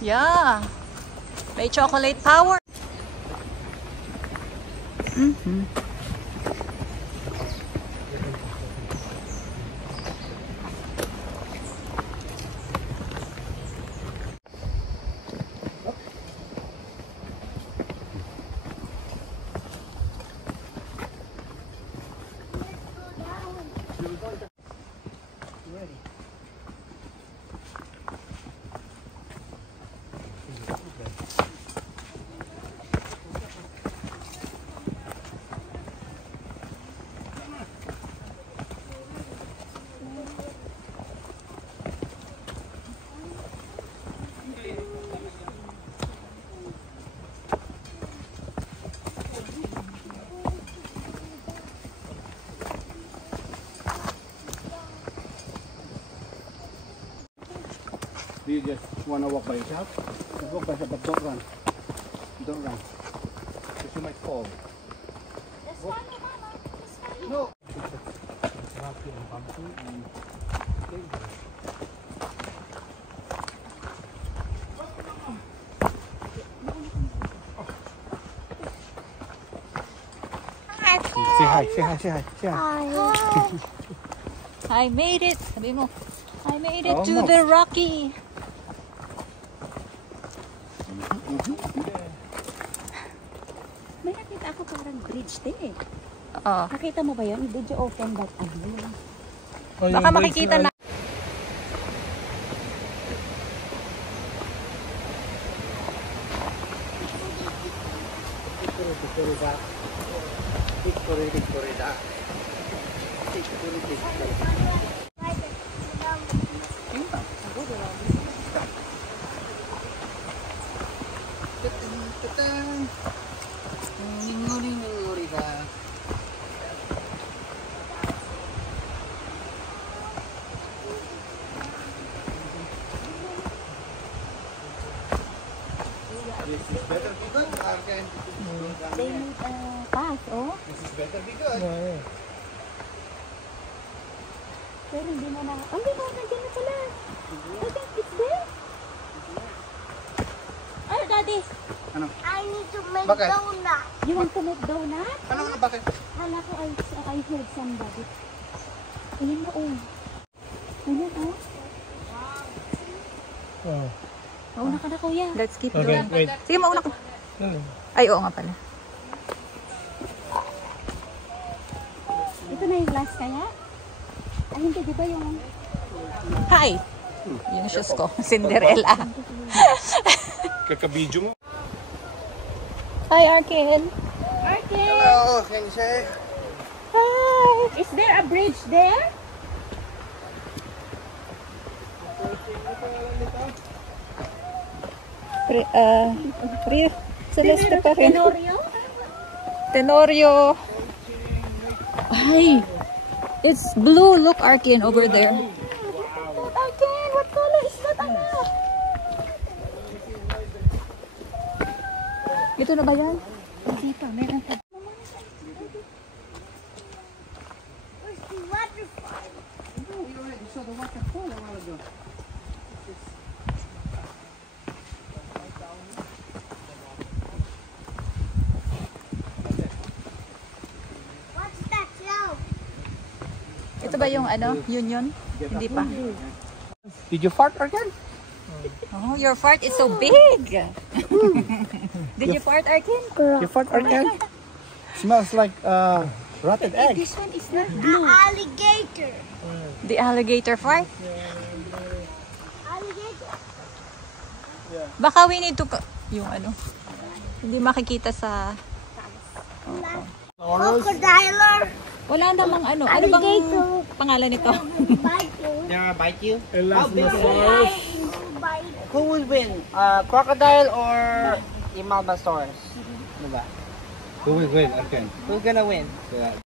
Yeah. May chocolate power. Mm-hmm. Do you just want to walk by yourself? Just walk by yourself, but don't run. Don't run. Because you might fall. That's fine, Mama. That's fine. No! It's rocky and bumpy and dangerous. Say hi, say hi, say hi, say hi. I made it. Sabi mo, I made it to Almost. the Rocky. May nakita ako parang bridge din eh. Oh. Nakita mo ba yun? Did you open that? Baka makikita na. This is better be good, Arken. They need a pass, oh. This is better be good. Pero hindi mo na... Oh, hindi mo, nandiyan na pala. I think it's there. Ay, Daddy. Ano? I need to make Bakit? donut. You want to make donut? Ano na bakit? Hala ko, I heard somebody. Ayan mo, oh. Ayan, oh. Oh. Mauna ka na, kuya. Let's keep Okay, doing. wait. Sige, mauna ka. Ay, oo nga pala. Ito na yung last kaya? Ay, hindi, di ba yung... Hi! Yung shoes ko. Cinderella. Kakabidyo mo? Hi, Arkin. Arkin! Hello, can you say? Hi! Is there a bridge there? Celeste pa rin. Tenorio? Tenorio. Ay! It's blue. Look, Arkin, over there. Arkin, what color is that, anak? Ito na ba yan? Hindi pa, meron pa. Where's the waterfall? No, we already saw the waterfall a while ago. What's that sound? Ito ba yung ano, Union? Hindi pa. Did you fart again? Oh, your fart is so big. Did you fart, Arkin? You fart again? Smells like rotten egg. This one is not The blue. alligator. The alligator fart? Alligator. Baka we need to... Yung ano, hindi makikita sa... Crocodile. Wala namang ano. Ano bang pangalan nito? Bite you. They're gonna bite you? Bite. Who would win? Crocodile or Imalbasaurus? Diba? Who will win, Arken? Who's gonna win?